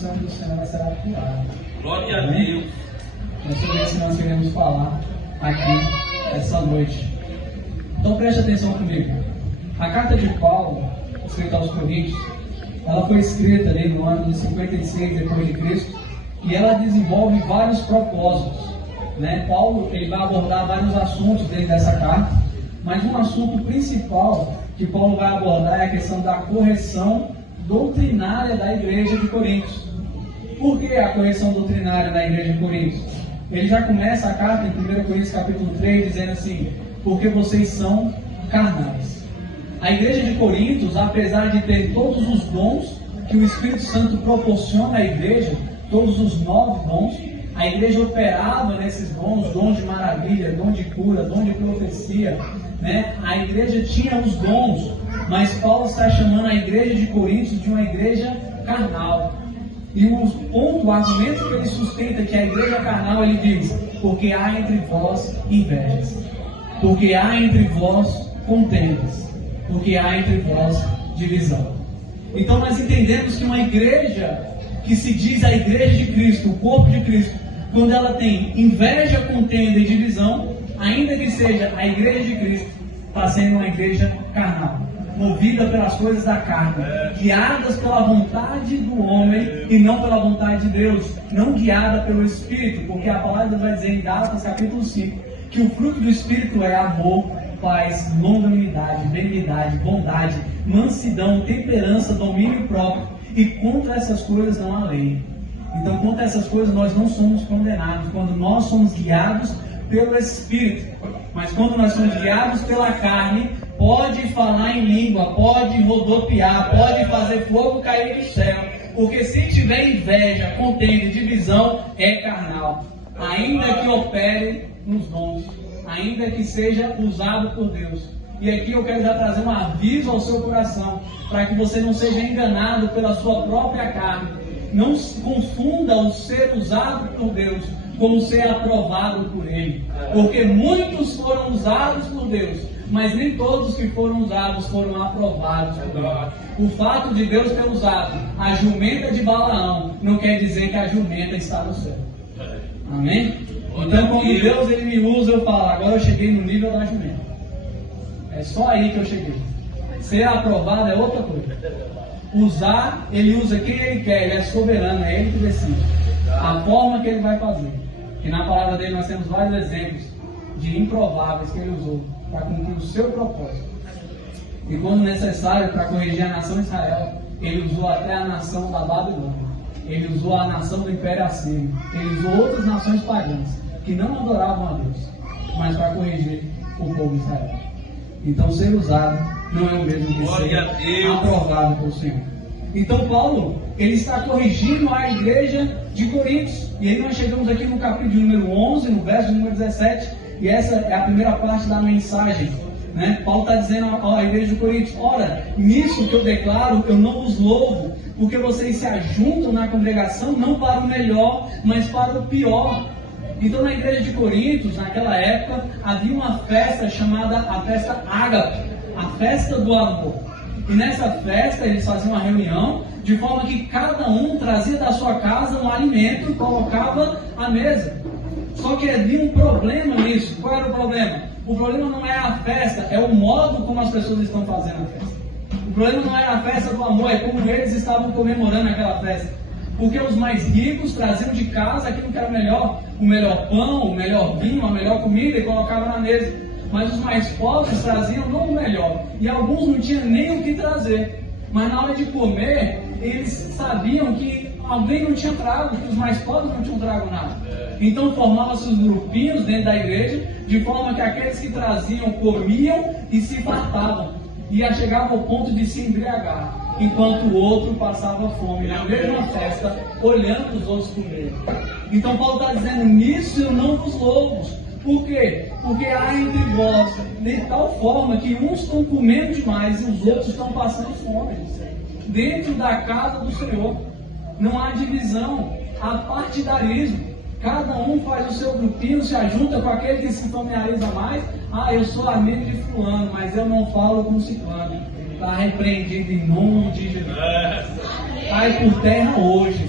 sangue do Senhor será curado. Glória a Deus. É sobre isso que nós queremos falar aqui essa noite. Então preste atenção comigo. A carta de Paulo, escrita aos Coríntios, ela foi escrita ali no ano de 56 depois de Cristo, e ela desenvolve vários propósitos, né? Paulo ele vai abordar vários assuntos dentro dessa carta, mas um assunto principal que Paulo vai abordar é a questão da correção doutrinária da igreja de Coríntios. Por que a correção doutrinária da igreja de Coríntios? Ele já começa a carta em 1 Coríntios capítulo 3 dizendo assim: porque vocês são carnais. A igreja de Coríntios, apesar de ter todos os dons que o Espírito Santo proporciona à igreja, todos os 9 dons, a igreja operava nesses dons de maravilha, dom de cura, dom de profecia, né? A igreja tinha os dons, mas Paulo está chamando a igreja de Coríntios de uma igreja carnal. E o argumento que ele sustenta que a igreja carnal, ele diz: porque há entre vós invejas, porque há entre vós contendas, porque há entre vós divisão. Então nós entendemos que uma igreja que se diz a igreja de Cristo, o corpo de Cristo, quando ela tem inveja, contenda e divisão, ainda que seja a igreja de Cristo, está sendo uma igreja carnal, movida pelas coisas da carne, guiadas pela vontade do homem e não pela vontade de Deus, não guiada pelo Espírito, porque a palavra vai dizer em Gálatas capítulo 5 que o fruto do Espírito é amor, paz, longanimidade, benignidade, bondade, mansidão, temperança, domínio próprio, e contra essas coisas não há lei. Então, contra essas coisas nós não somos condenados, quando nós somos guiados pelo Espírito. Mas quando nós somos guiados pela carne, pode falar em língua, pode rodopiar, pode fazer fogo cair do céu, porque se tiver inveja, contenda e divisão, é carnal, ainda que opere nos dons, ainda que seja usado por Deus. E aqui eu quero já trazer um aviso ao seu coração, para que você não seja enganado pela sua própria carne. Não confunda o ser usado por Deus com o ser aprovado por Ele, porque muitos foram usados por Deus, mas nem todos que foram usados foram aprovados por Deus. O fato de Deus ter usado a jumenta de Balaão não quer dizer que a jumenta está no céu. Amém? Então quando Deus ele me usa, eu falo: agora eu cheguei no nível da jumenta. É só aí que eu cheguei. Ser aprovado é outra coisa. Usar, ele usa quem ele quer, ele é soberano, é ele que decide a forma que ele vai fazer. E na palavra dele nós temos vários exemplos de improváveis que ele usou para cumprir o seu propósito. E quando necessário para corrigir a nação de Israel, ele usou até a nação da Babilônia, ele usou a nação do Império Assírio, ele usou outras nações pagãs que não adoravam a Deus, mas para corrigir o povo de Israel. Então ser usado não é o mesmo que ser aprovado por Senhor. Então Paulo, ele está corrigindo a igreja de Coríntios. E aí nós chegamos aqui no capítulo de número 11, no verso de número 17. E essa é a primeira parte da mensagem, né? Paulo está dizendo à igreja de Coríntios: ora, nisso que eu declaro, eu não os louvo, porque vocês se ajuntam na congregação não para o melhor, mas para o pior. Então na igreja de Coríntios, naquela época, havia uma festa chamada a festa Ágape, a festa do amor. E nessa festa eles faziam uma reunião, de forma que cada um trazia da sua casa um alimento e colocava à mesa. Só que havia um problema nisso. Qual era o problema? O problema não é a festa, é o modo como as pessoas estão fazendo a festa. O problema não era a festa do amor, é como eles estavam comemorando aquela festa. Porque os mais ricos traziam de casa aquilo que era melhor, o melhor pão, o melhor vinho, a melhor comida, e colocavam na mesa. Mas os mais pobres traziam não o melhor, e alguns não tinham nem o que trazer. Mas na hora de comer, eles sabiam que alguém não tinha trago, que os mais pobres não tinham trago nada. Então formavam-se os grupinhos dentro da igreja, de forma que aqueles que traziam comiam e se fartavam. E chegava ao ponto de se embriagar, enquanto o outro passava fome na mesma festa, olhando os outros comerem. Então Paulo está dizendo: nisso eu não vos louvo. Por quê? Porque há entre vós de tal forma que uns estão comendo demais e os outros estão passando fome. Dentro da casa do Senhor não há divisão, há partidarismo. Cada um faz o seu grupinho, se ajunta com aquele que se familiariza mais. Ah, eu sou amigo de fulano, mas eu não falo com ciclano. Está repreendido em nome de Jesus. Cai por terra hoje.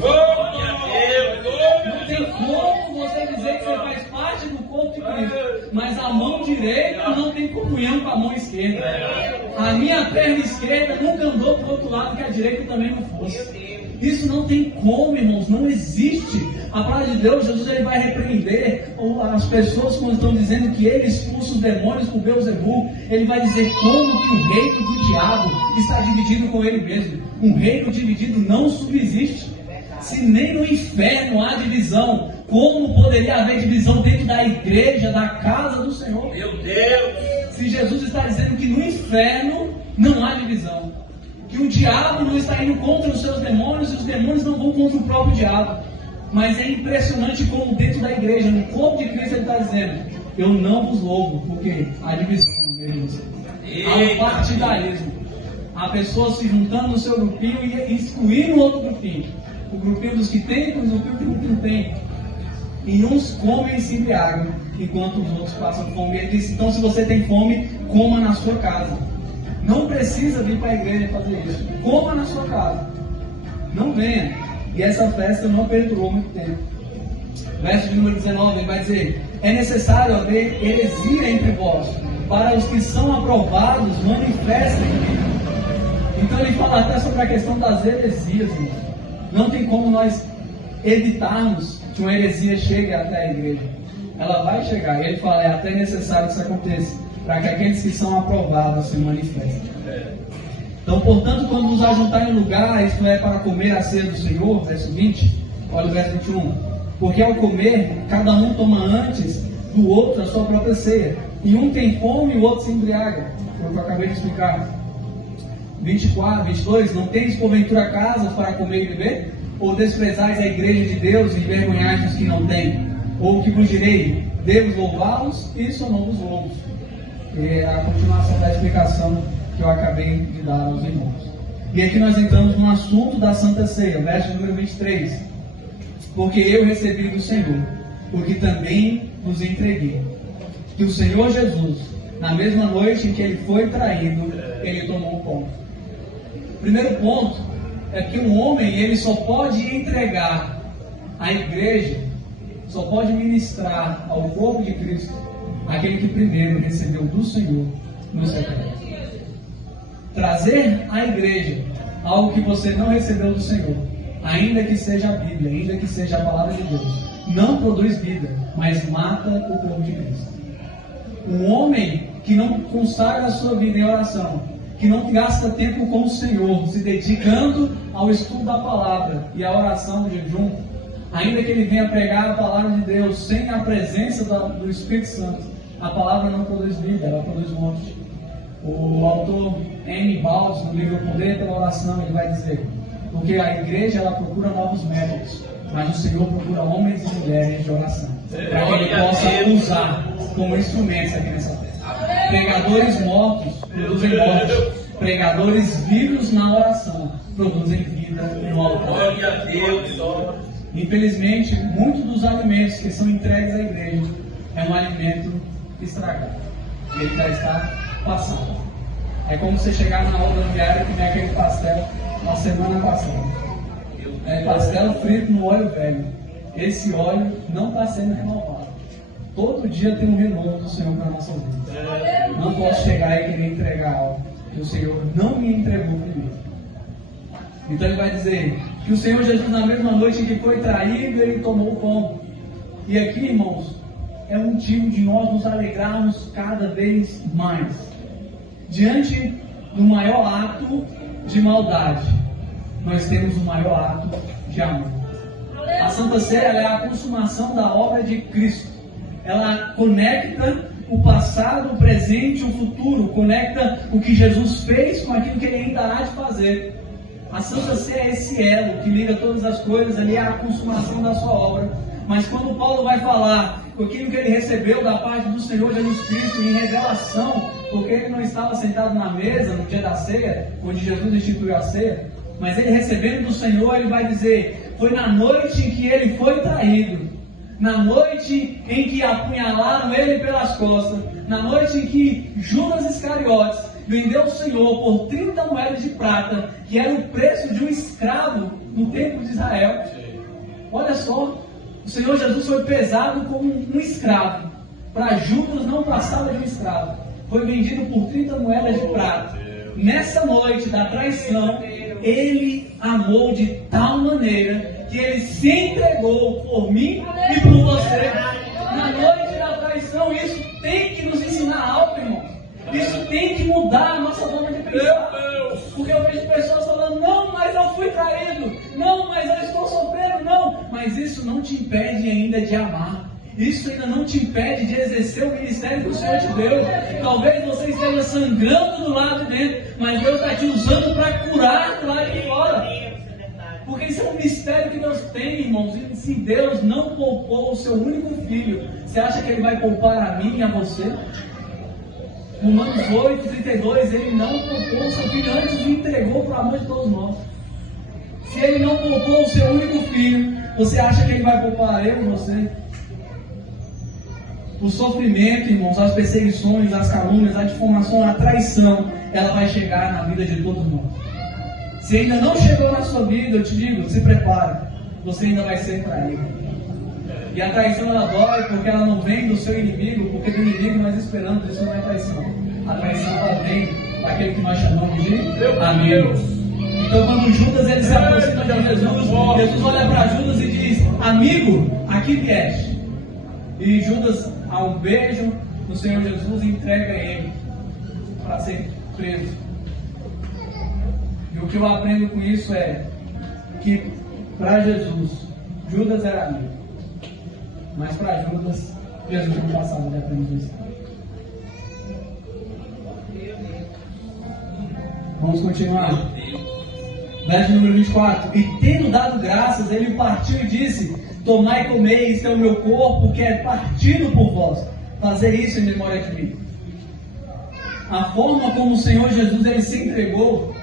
esquerda. A minha perna esquerda nunca andou para o outro lado que a direita também não fosse. Isso não tem como, irmãos, não existe. A palavra de Deus, Jesus ele vai repreender as pessoas quando estão dizendo que ele expulsa os demônios por Beelzebul. Ele vai dizer como que o reino do diabo está dividido com ele mesmo. Um reino dividido não subsiste. Se nem no inferno há divisão, como poderia haver divisão dentro da igreja, da casa do Senhor? Meu Deus! Se Jesus está dizendo que no inferno não há divisão, que o diabo não está indo contra os seus demônios e os demônios não vão contra o próprio diabo. Mas é impressionante como dentro da igreja, no corpo de Cristo, ele está dizendo: eu não vos louvo, porque há divisão no meio de vocês. Há um partidarismo. Há pessoas se juntando no seu grupinho e excluindo o outro grupinho. O grupinho dos que tem, o grupinho que não tem. E uns comem e se embriagam, enquanto os outros passam fome. Ele disse: então, se você tem fome, coma na sua casa. Não precisa vir para a igreja fazer isso. Coma na sua casa. Não venha. E essa festa não perdurou muito tempo. Verso de número 19, ele vai dizer: é necessário haver heresia entre vós, para os que são aprovados manifestem. Então ele fala até sobre a questão das heresias, irmão. Não tem como nós evitarmos que uma heresia chegue até a igreja. Ela vai chegar. E ele fala: é até necessário que isso aconteça, para que aqueles que são aprovados se manifestem. Então, portanto, quando nos ajuntar em lugar, isto é, para comer a ceia do Senhor, verso 20, olha o verso 21. Porque ao comer, cada um toma antes do outro a sua própria ceia. E um tem fome e o outro se embriaga. Foi o que eu acabei de explicar. 24, 22. Não tendes porventura casas para comer e beber? Ou desprezais a igreja de Deus e envergonhais os que não têm? Ou que vos direi, devo louvá-los? Isso eu não vos louvo. É a continuação da explicação que eu acabei de dar aos irmãos. E aqui nós entramos no assunto da Santa Ceia, verso número 23. Porque eu recebi do Senhor, porque também vos entreguei, que o Senhor Jesus, na mesma noite em que ele foi traído, ele tomou o pão. Primeiro ponto é que um homem ele só pode entregar à igreja, só pode ministrar ao corpo de Cristo aquele que primeiro recebeu do Senhor no secreto. Trazer à igreja algo que você não recebeu do Senhor, ainda que seja a Bíblia, ainda que seja a palavra de Deus, não produz vida, mas mata o corpo de Cristo. Um homem que não consagra a sua vida em oração, que não gasta tempo com o Senhor, se dedicando ao estudo da palavra e à oração, do jejum, ainda que ele venha pregar a palavra de Deus sem a presença do Espírito Santo, a palavra não produz vida, ela produz morte. O autor N. Baldes, no livro Poder pela Oração, ele vai dizer: porque a igreja ela procura novos métodos, mas o Senhor procura homens e mulheres de oração, para que Ele possa usar como instrumentos aqui nessa terra. Pregadores mortos produzem morte, pregadores vivos na oração produzem vida no altar. Glória a Deus. Infelizmente, muitos dos alimentos que são entregues à igreja é um alimento estragado, e ele já está passado. É como você chegar na rodoviária e comer aquele pastel uma semana passada. É pastel frito no óleo velho. Esse óleo não está sendo renovado. Todo dia tem um renovo do Senhor para a nossa vida. Não posso chegar e querer entregar algo que o Senhor não me entregou primeiro. Então ele vai dizer que o Senhor Jesus, na mesma noite em que foi traído, ele tomou o pão. E aqui, irmãos, é um motivo de nós nos alegrarmos cada vez mais. Diante do maior ato de maldade, nós temos o maior ato de amor. A Santa Ceia é a consumação da obra de Cristo. Ela conecta o passado, o presente e o futuro. Conecta o que Jesus fez com aquilo que Ele ainda há de fazer. A Santa Ceia é esse elo que liga todas as coisas, ali é a consumação da sua obra. Mas quando Paulo vai falar com aquilo que ele recebeu da parte do Senhor Jesus Cristo em revelação, porque ele não estava sentado na mesa no dia da ceia, onde Jesus instituiu a ceia, mas ele recebendo do Senhor, ele vai dizer: foi na noite em que ele foi traído, na noite em que apunhalaram ele pelas costas, na noite em que Judas Iscariotes vendeu o Senhor por 30 moedas de prata, que era o preço de um escravo no tempo de Israel. Olha só, o Senhor Jesus foi pesado como um escravo. Para Judas não passava de um escravo. foi vendido por 30 moedas de prata. Nessa noite da traição, ele amou de tal maneira que ele se entregou por mim e por você. Na noite da traição, isso tem que nos ensinar algo, irmão. Isso tem que mudar a nossa forma de pensar. Porque eu vejo pessoas falando: não, mas eu fui traído, não, mas eu estou sofrendo, não. Mas isso não te impede ainda de amar. Isso ainda não te impede de exercer o ministério que o Senhor te deu. Talvez você esteja sangrando do lado de dentro, mas Deus está te usando para curar do lado de fora. Porque isso é um mistério que Deus tem, irmãos. E se Deus não poupou o seu único filho, você acha que Ele vai poupar a mim e a você? Romanos 8:32, Ele não poupou o seu filho, antes o entregou para o amor de todos nós. Se Ele não poupou o seu único filho, você acha que Ele vai poupar eu e você? O sofrimento, irmãos, as perseguições, as calúnias, a difamação, a traição, ela vai chegar na vida de todos nós. Se ainda não chegou na sua vida, eu te digo, se prepare, você ainda vai ser traído. E a traição, ela dói porque ela não vem do seu inimigo, porque do inimigo nós esperamos, isso não é traição. A traição, ela vem daquele que nós chamamos de amigos. Então, quando Judas ele se aproxima de Jesus, Jesus olha para Judas e diz: amigo, aqui vieste. E Judas, a um beijo do Senhor Jesus, entrega ele para ser preso. E o que eu aprendo com isso é que para Jesus, Judas era amigo, mas para Judas, Jesus não passava de aprendiz. Vamos continuar. Verso número 24. E tendo dado graças, ele partiu e disse: tomai e comei, este é o meu corpo, que é partido por vós. Fazer isso em memória de mim. A forma como o Senhor Jesus ele se entregou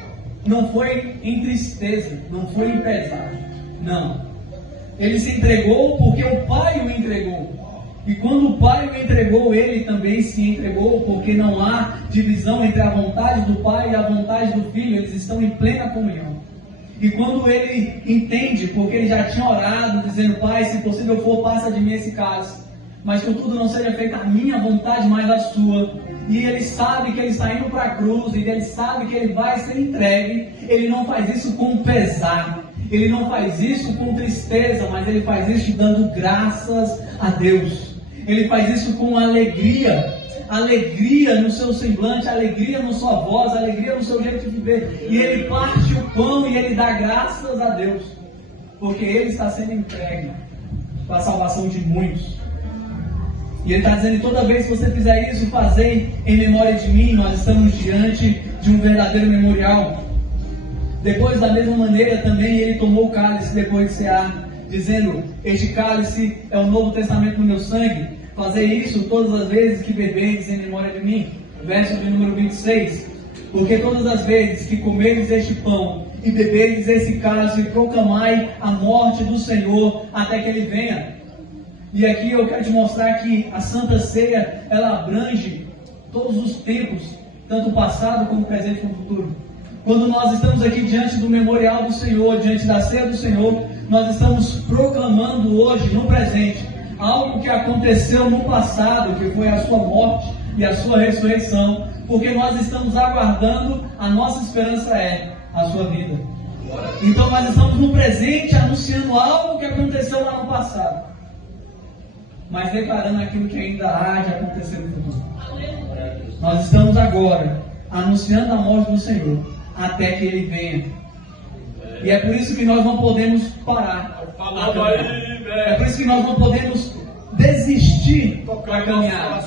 não foi em tristeza, não foi em pesar. Não. Ele se entregou porque o Pai o entregou. E quando o Pai o entregou, ele também se entregou, porque não há divisão entre a vontade do Pai e a vontade do Filho. Eles estão em plena comunhão. E quando ele entende, porque ele já tinha orado, dizendo: Pai, se possível for, passa de mim esse cálice, mas contudo não seja feita a minha vontade, mas a sua. E ele sabe que ele está indo para a cruz, e ele sabe que ele vai ser entregue. Ele não faz isso com pesar, ele não faz isso com tristeza, mas ele faz isso dando graças a Deus. Ele faz isso com alegria. Alegria no seu semblante, alegria na sua voz, alegria no seu jeito de viver. E ele parte o pão e ele dá graças a Deus, porque ele está sendo entregue para a salvação de muitos. E ele está dizendo: toda vez que você fizer isso, fazei em memória de mim. Nós estamos diante de um verdadeiro memorial. Depois, da mesma maneira, também ele tomou o cálice depois de cear, dizendo: este cálice é o Novo Testamento no meu sangue. Fazer isso todas as vezes que beberdes em memória de mim. Verso de número 26. Porque todas as vezes que comerdes este pão e beberdes esse cálice, proclamai a morte do Senhor até que Ele venha. E aqui eu quero te mostrar que a Santa Ceia, ela abrange todos os tempos, tanto o passado como o presente como o futuro. Quando nós estamos aqui diante do memorial do Senhor, diante da ceia do Senhor, nós estamos proclamando hoje, no presente, algo que aconteceu no passado, que foi a sua morte e a sua ressurreição, porque nós estamos aguardando, a nossa esperança é a sua vida. Então nós estamos no presente anunciando algo que aconteceu lá no passado, mas declarando aquilo que ainda há de acontecer no futuro. Nós estamos agora anunciando a morte do Senhor até que Ele venha. E é por isso que nós não podemos parar. É por isso que nós não podemos desistir da caminhada.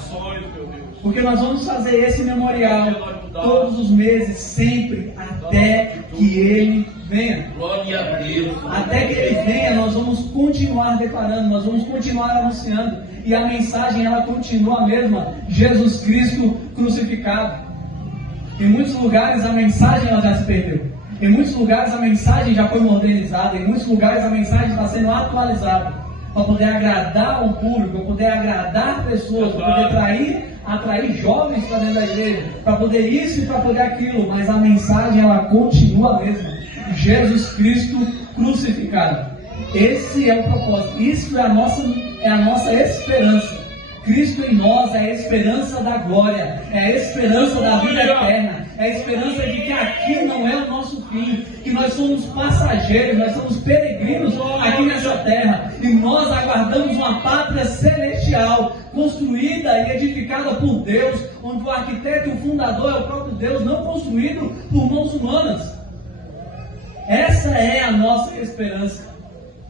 Porque nós vamos fazer esse memorial todos os meses, sempre, até que Ele venha. Glória a Deus. Até que Ele venha, nós vamos continuar declarando, nós vamos continuar anunciando. E a mensagem, ela continua a mesma: Jesus Cristo crucificado. Em muitos lugares a mensagem ela já se perdeu. Em muitos lugares a mensagem já foi modernizada. Em muitos lugares a mensagem está sendo atualizada para poder agradar o público, para poder agradar pessoas, para poder atrair jovens para dentro da igreja, para poder isso e para poder aquilo. Mas a mensagem ela continua a mesma: Jesus Cristo crucificado. Esse é o propósito. Isso é a nossa esperança. Cristo em nós é a esperança da glória, é a esperança da vida eterna, é a esperança de que aqui não é o nosso fim, que nós somos passageiros, nós somos peregrinos aqui nessa terra, e nós aguardamos uma pátria celestial, construída e edificada por Deus, onde o arquiteto e o fundador é o próprio Deus, não construído por mãos humanas. Essa é a nossa esperança.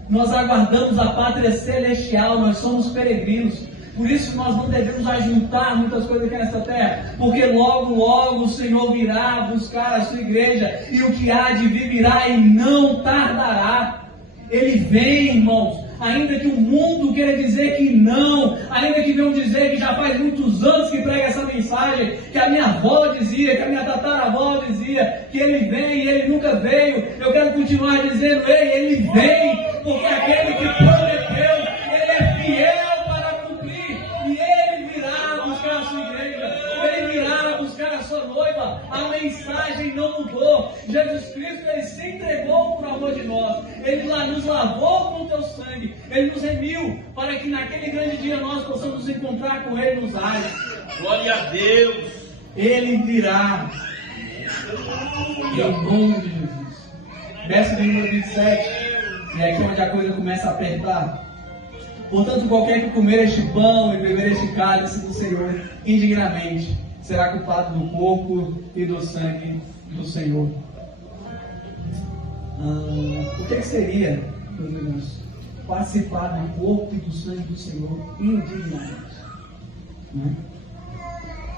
Nós aguardamos a pátria celestial, nós somos peregrinos. Por isso nós não devemos ajuntar muitas coisas aqui nessa terra, porque logo, logo o Senhor virá buscar a sua igreja, e o que há de vir virá e não tardará. Ele vem, irmãos, ainda que o mundo queira dizer que não, ainda que venham dizer que já faz muitos anos que prega essa mensagem, que a minha avó dizia, que a minha tataravó dizia, que ele vem e ele nunca veio. Eu quero continuar dizendo, ei, ele vem, porque aquele que prometeu, ele é fiel para cumprir, e ele virá buscar a sua igreja, ele virá buscar a sua noiva. A mensagem não mudou. Jesus Cristo, ele se entregou por amor de nós, ele lá nos lavou com o teu sangue, ele nos remiu para que naquele grande dia nós possamos nos encontrar com ele nos ares. Glória a Deus. Ele virá em nome de Jesus. Verso de número 27, e é aqui onde a coisa começa a apertar. Portanto, qualquer que comer este pão e beber este cálice do Senhor indignamente será culpado do corpo e do sangue do Senhor. O que seria, meus irmãos, participar do corpo e do sangue do Senhor indignamente? Né?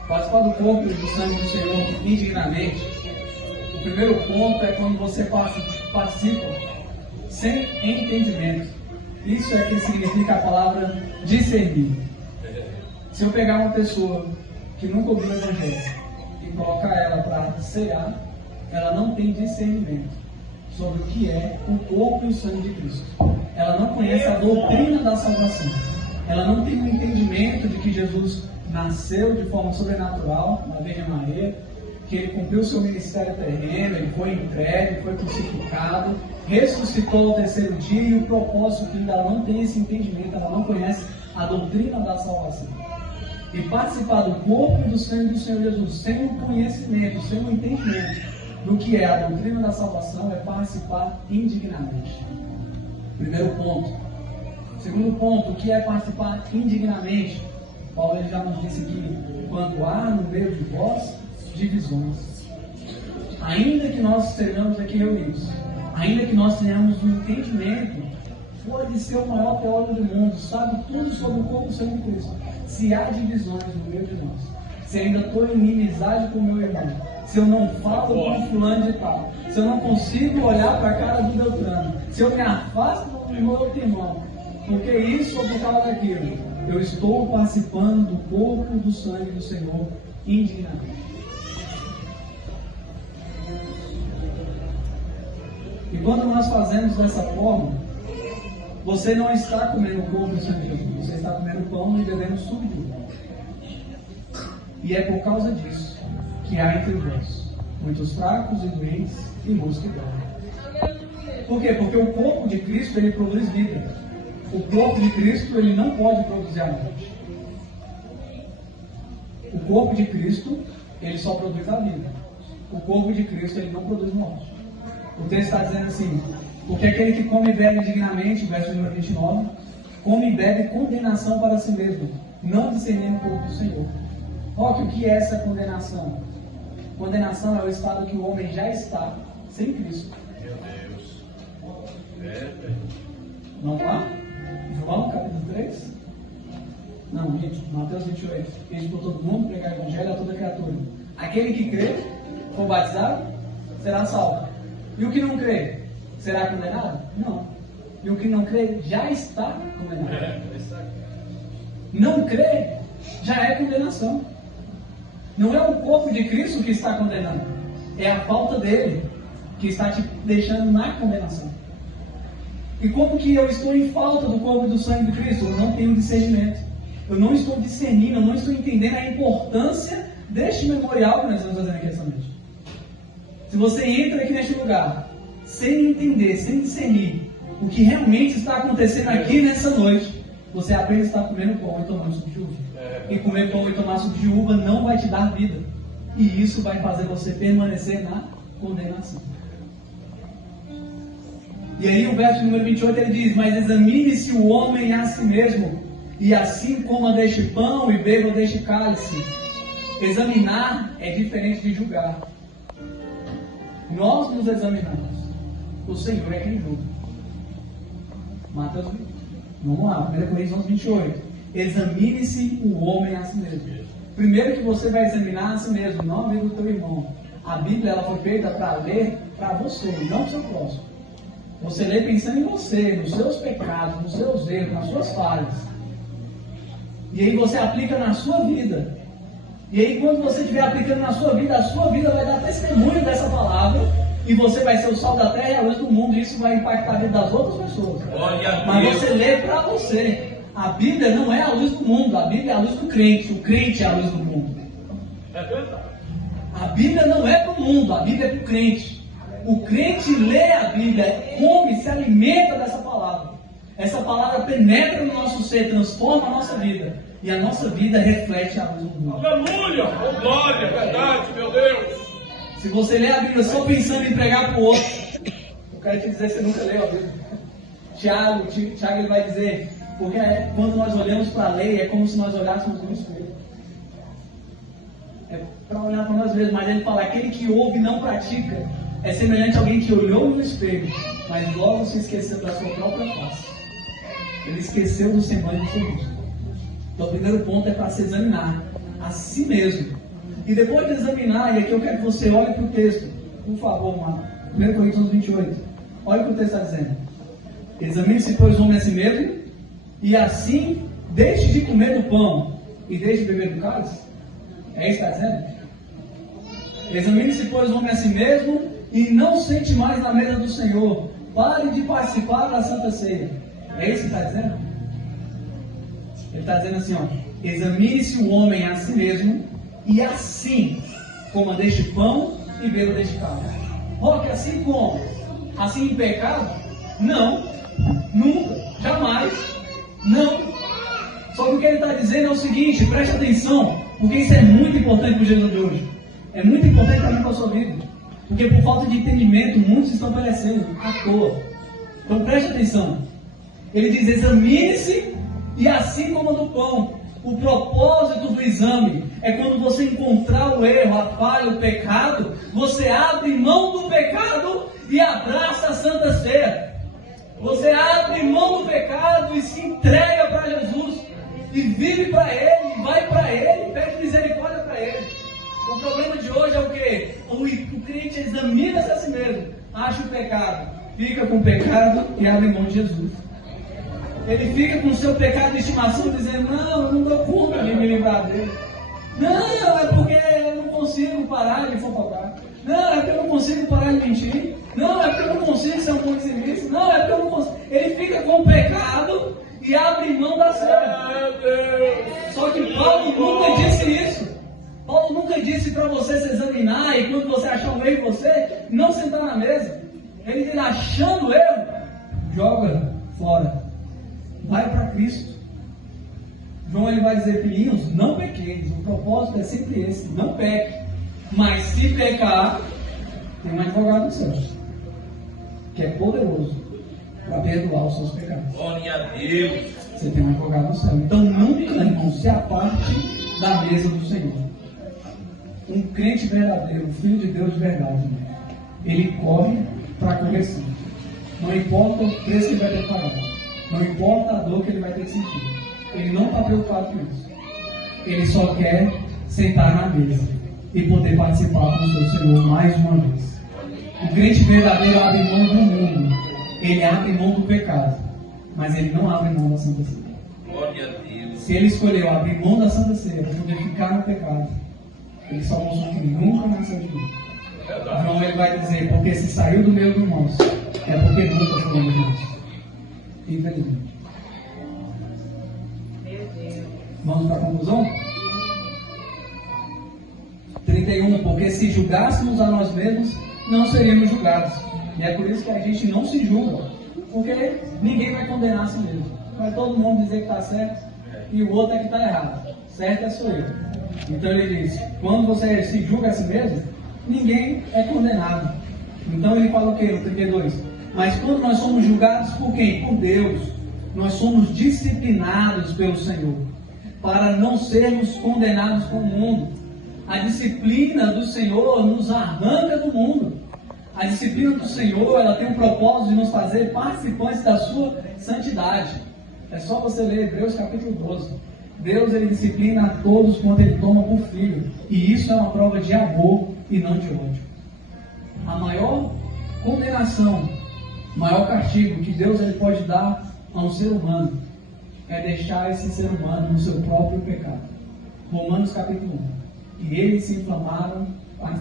Participar do corpo e do sangue do Senhor indignamente, o primeiro ponto é quando você participa sem entendimento. Isso é que significa a palavra discernir. Se eu pegar uma pessoa que nunca ouviu o Evangelho e colocar ela para cear, ela não tem discernimento sobre o que é o corpo e o sangue de Cristo. Ela não conhece a doutrina da salvação. Ela não tem um entendimento de que Jesus nasceu de forma sobrenatural na Virgem Maria, que ele cumpriu o seu ministério terreno, ele foi entregue, foi crucificado, ressuscitou ao terceiro dia, e o propósito que ela não tem esse entendimento, ela não conhece a doutrina da salvação. E participar do corpo e do sangue do Senhor Jesus sem o conhecimento, sem o entendimento do que é a doutrina da salvação, é participar indignamente. Primeiro ponto. Segundo ponto, o que é participar indignamente? Paulo ele já nos disse que quando há no meio de vós divisões, ainda que nós estejamos aqui reunidos, ainda que nós tenhamos um entendimento, pode ser o maior teólogo do mundo, sabe tudo sobre o corpo do Senhor Cristo, se há divisões no meio de nós, se ainda estou em inimizade com o meu irmão, se eu não falo com fulano de tal, se eu não consigo olhar para a cara do Beltrano, se eu me afasto do meu outro irmão, porque isso ou por causa daquilo, eu estou participando do corpo e do sangue do Senhor indignamente. E quando nós fazemos dessa forma, você não está comendo o corpo e o sangue de Jesus, você está comendo pão e bebendo suco de uva. E é por causa disso que há entre vós muitos fracos e doentes e muitos que dormem. Por quê? Porque o corpo de Cristo ele produz vida. O corpo de Cristo ele não pode produzir a morte. O corpo de Cristo ele só produz a vida. O corpo de Cristo ele não produz morte. O texto está dizendo assim: porque aquele que come e bebe indignamente, verso número 29, come e bebe condenação para si mesmo, não discernindo o corpo do Senhor. Olha o que é essa condenação. Condenação é o estado que o homem já está sem Cristo. Meu Deus. Vamos lá? João capítulo 3? Não, gente, Mateus 28. Ide por todo mundo, pregar o evangelho a toda criatura. Aquele que crê, for batizado, será salvo. E o que não crê, será condenado? Não. E o que não crê, já está condenado. Não crê, já é condenação. Não é o corpo de Cristo que está condenando, é a falta dele que está te deixando na condenação. E como que eu estou em falta do corpo e do sangue de Cristo? Eu não tenho discernimento. Eu não estou discernindo, eu não estou entendendo a importância deste memorial que nós estamos fazendo aqui essa noite. Se você entra aqui neste lugar sem entender, sem discernir o que realmente está acontecendo aqui nessa noite, Você apenas está comendo pão e tomando suco de uva. E comer pão e tomar suco de uva não vai te dar vida. E isso vai fazer você permanecer na condenação. E aí o verso número 28 ele diz: mas examine-se o homem a si mesmo, e assim coma deste pão e beba deste cálice. Examinar é diferente de julgar. Nós nos examinamos. O Senhor é quem julga. Mateus 20. Vamos lá, 1 Coríntios 11, 28. Examine-se o homem a si mesmo. Primeiro que você vai examinar a si mesmo, não a vida do teu irmão. A Bíblia ela foi feita para ler para você, não para o seu próximo. Você lê pensando em você, nos seus pecados, nos seus erros, nas suas falhas. E aí você aplica na sua vida. E aí quando você estiver aplicando na sua vida, a sua vida vai dar testemunho dessa palavra. E você vai ser o sal da terra e a luz do mundo. E isso vai impactar a vida das outras pessoas. Mas você lê para você. A Bíblia não é a luz do mundo. A Bíblia é a luz do crente. O crente é a luz do mundo. É verdade. A Bíblia não é para o mundo. A Bíblia é para o crente. O crente lê a Bíblia, come, se alimenta dessa palavra. Essa palavra penetra no nosso ser, transforma a nossa vida. E a nossa vida reflete a luz do mundo. Aleluia! Oh, glória, é verdade, meu Deus. Se você lê a Bíblia só pensando em pregar para o outro, eu quero te dizer que você nunca leu a Bíblia. Tiago ele vai dizer, porque quando nós olhamos para a lei, é como se nós olhássemos no espelho. É para olhar para nós mesmos, mas ele fala, aquele que ouve e não pratica, é semelhante a alguém que olhou no espelho, mas logo se esqueceu da sua própria face. Ele esqueceu do semblante do seu rosto. Então o primeiro ponto é para se examinar a si mesmo. E depois de examinar, e aqui eu quero que você olhe para o texto, por favor, Marcos, 1 Coríntios 28. Olha o que o texto está dizendo. Examine-se, pois, o homem a si mesmo, e assim deixe de comer do pão e deixe de beber do cálice. É isso que está dizendo? Examine-se, pois, o homem a si mesmo, e não sente mais na mesa do Senhor. Pare de participar da Santa Ceia. É isso que está dizendo? Ele está dizendo assim, ó. Examine-se o homem a si mesmo, e assim coma deste pão e beba deste cálice. Roque, assim como? Assim em pecado? Não. Nunca. Jamais. Não. Só que o que ele está dizendo é o seguinte, preste atenção, porque isso é muito importante para o Jesus de hoje. É muito importante para mim e para a sua vida. Porque por falta de entendimento, muitos estão perecendo à toa. Então preste atenção. Ele diz, examine-se e assim coma do pão. O propósito do exame é quando você encontrar o erro, a falha, o pecado, você abre mão do pecado e abraça a Santa Ceia. Você abre mão do pecado e se entrega para Jesus. E vive para Ele, vai para Ele, pede misericórdia para Ele. O problema de hoje é o quê? O crente examina-se a si mesmo, acha o pecado, fica com o pecado e abre mão de Jesus. Ele fica com o seu pecado de estimação dizendo, não, eu não dou conta de me livrar dele. Não, é porque eu não consigo parar de fofocar. Não, é porque eu não consigo parar de mentir. Não, é porque eu não consigo ser um bom eximista. Não, é porque eu não consigo. Ele fica com o pecado e abre mão da cena. Só que Paulo nunca disse isso. Paulo nunca disse para você se examinar e quando você achar um erro em você, não sentar na mesa. Ele diz, achando erro, joga fora. Vai para Cristo. João ele vai dizer, filhinhos, não pequeis. O propósito é sempre esse, não peque. Mas se pecar, tem um advogado no céu, que é poderoso para perdoar os seus pecados. Glória a Deus. Você tem um advogado no céu. Então nunca, irmão, se aparte da mesa do Senhor. Um crente verdadeiro, um filho de Deus de verdade, ele corre para a correção. Não importa o preço que ele vai ter que pagar. Não importa a dor que ele vai ter que sentir. Ele não está preocupado com isso. Ele só quer sentar na mesa e poder participar com o seu Senhor mais uma vez. O crente verdadeiro abre mão do mundo. Ele abre mão do pecado. Mas ele não abre mão da Santa Ceia. Glória a Deus. Se ele escolheu abrir mão da Santa Ceia para poder ficar no pecado, ele só mostrou que nunca nasceu de novo. João ele vai dizer, porque se saiu do meio do nosso, é porque nunca foi do nosso. Infelizmente. Vamos para a conclusão? 31. Porque se julgássemos a nós mesmos, não seríamos julgados. E é por isso que a gente não se julga. Porque ninguém vai condenar a si mesmo. vai todo mundo dizer que está certo e o outro é que está errado. Certo é sou eu. Então ele diz, quando você se julga a si mesmo, ninguém é condenado. Então ele fala o que no 32? Mas quando nós somos julgados por quem? Por Deus. Nós somos disciplinados pelo Senhor, para não sermos condenados com o mundo. A disciplina do Senhor nos arranca do mundo. A disciplina do Senhor, ela tem um propósito de nos fazer participantes da sua santidade. É só você ler Hebreus capítulo 12. Deus, ele disciplina a todos quando ele toma por filho. E isso é uma prova de amor e não de ódio. A maior condenação, o maior castigo que Deus ele pode dar a um ser humano é deixar esse ser humano no seu próprio pecado. Romanos capítulo 1. E eles se inflamaram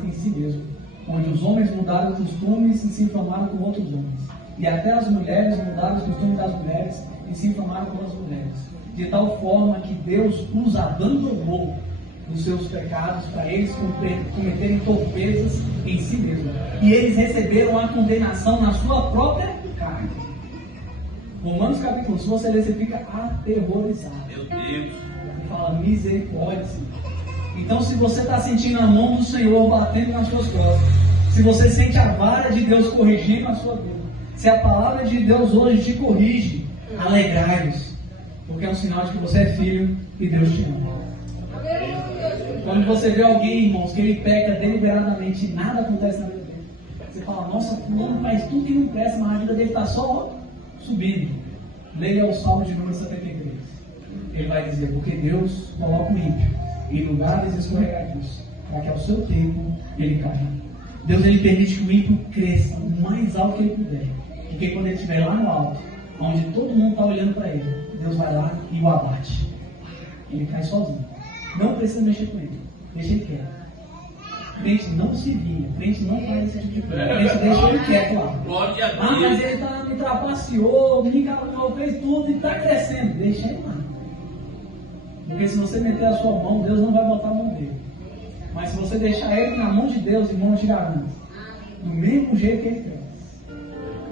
em si mesmo, onde os homens mudaram os costumes e se inflamaram com outros homens. E até as mulheres mudaram os costumes das mulheres e se inflamaram com as mulheres. De tal forma que Deus os abandonou dos seus pecados para eles cometerem torpezas em si mesmos. E eles receberam a condenação na sua própria carne. Romanos capítulo 1, se você ler, você fica aterrorizado. Meu Deus. Ele fala misericórdia, Senhor. Então, se você está sentindo a mão do Senhor batendo nas suas costas, se você sente a vara de Deus corrigindo a sua vida, se a palavra de Deus hoje te corrige, alegrai-vos, porque é um sinal de que você é filho e Deus te ama. Quando você vê alguém, irmãos, que ele peca deliberadamente e nada acontece na vida dele, você fala, nossa, fulano faz tudo que não presta, mas a vida dele está só subindo. Leia o Salmo de número 73. Ele vai dizer, porque Deus coloca o ímpio em lugares escorregadios, para que ao seu tempo ele caia. Deus ele permite que o ímpio cresça o mais alto que ele puder, porque quando ele estiver lá no alto, onde todo mundo está olhando para ele, Deus vai lá e o abate. Ele cai sozinho. Não precisa mexer com ele, deixa ele quieto. Crente não se vira, crente não faz esse tipo de coisa, crente deixa ele quieto lá. Glória a Deus. Ah, mas ele me trapaceou, me calou, fez tudo e está crescendo. Deixa ele lá. Porque se você meter a sua mão, Deus não vai botar a mão dele. Mas se você deixar ele na mão de Deus, irmão, eu te garanto, do mesmo jeito que ele cresce,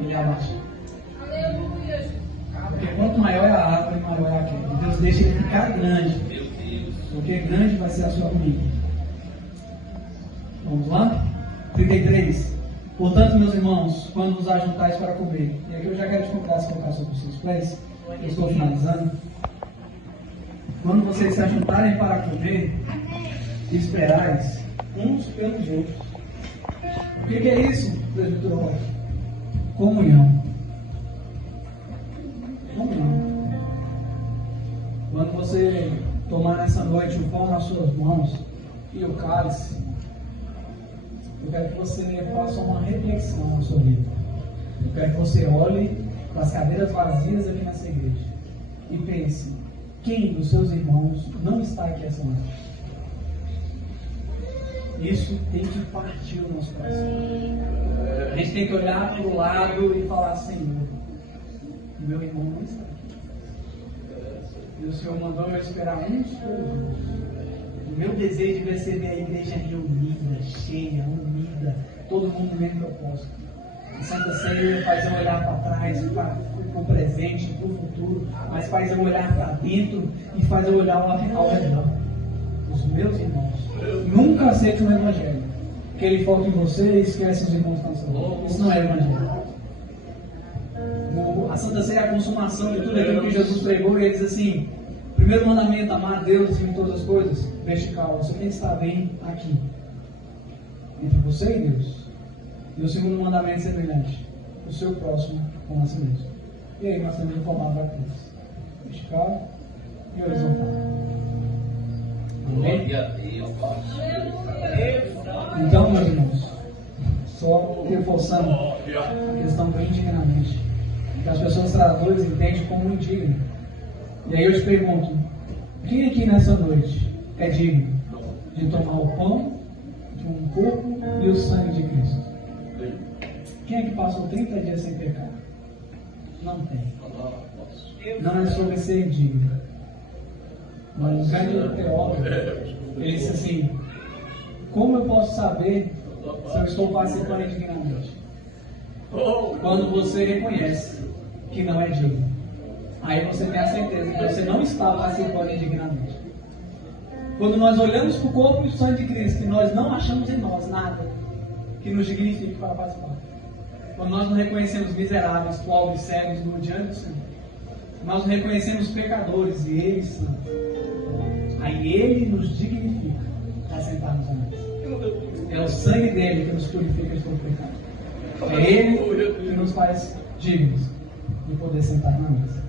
ele abaixa. Porque quanto maior é a árvore, maior é a queda. Deus deixa ele ficar grande. Meu Deus. Porque grande vai ser a sua comida. Vamos lá? 33. Portanto, meus irmãos, quando vos ajuntais para comer, e aqui eu já quero te convidar a se colocar sobre os seus pés, eu estou finalizando. Quando vocês se ajuntarem para comer, esperais uns pelos outros. O que é isso, presbiteriano? Comunhão. Comunhão. Quando você tomar nessa noite o pão nas suas mãos e o cálice, eu quero que você faça uma reflexão na sua vida. Eu quero que você olhe para as cadeiras vazias aqui nessa igreja e pense, quem dos seus irmãos não está aqui essa noite? Isso tem que partir o nosso coração. A gente tem que olhar para o lado e falar, Senhor, meu irmão não está aqui. E o Senhor mandou eu esperar uns pelos outros. O meu desejo é ver a igreja reunida, cheia, unida, todo mundo no mesmo propósito. A Santa Ceia faz eu olhar para trás, para o presente, para o futuro, mas faz eu olhar para dentro e faz eu olhar ao redor. Os meus irmãos. Nunca aceite um evangelho que ele foca em você e esquece os irmãos que estão. Isso não é evangelho. A Santa Ceia é a consumação de tudo aquilo que Jesus pregou e ele diz assim: primeiro mandamento, amar a Deus acima de todas as coisas, vertical. Você tem que estar bem aqui, entre você e Deus. E o segundo mandamento é semelhante: o seu próximo como a si mesmo. E aí nós temos informado a cruz, vertical e horizontal. Glória a Deus. Então, meus irmãos, só reforçando a questão do indignamente, que as pessoas tradutoras entendem como indigno. E aí eu te pergunto, quem aqui nessa noite é digno de tomar o pão, de um corpo e o sangue de Cristo? Quem é que passou 30 dias sem pecado? Não tem. Não é sobre ser indigno. Mas o grande teólogo, ele disse assim: como eu posso saber se eu estou participando indignamente? Quando você reconhece que não é digno. aí você tem a certeza que você não está participando indignamente. Quando nós olhamos para o corpo e o sangue de Cristo, e nós não achamos em nós nada que nos dignifique para participar. Quando nós nos reconhecemos miseráveis, pobres, cegos, no diante do Senhor, nós nos reconhecemos pecadores e Ele santo, aí Ele nos dignifica para sentarmos à mesa. É o sangue dele que nos purifica de todo pecado. É Ele que nos faz dignos de poder sentar na mesa.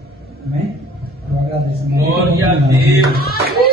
Amém? Eu agradeço. Glória a Deus.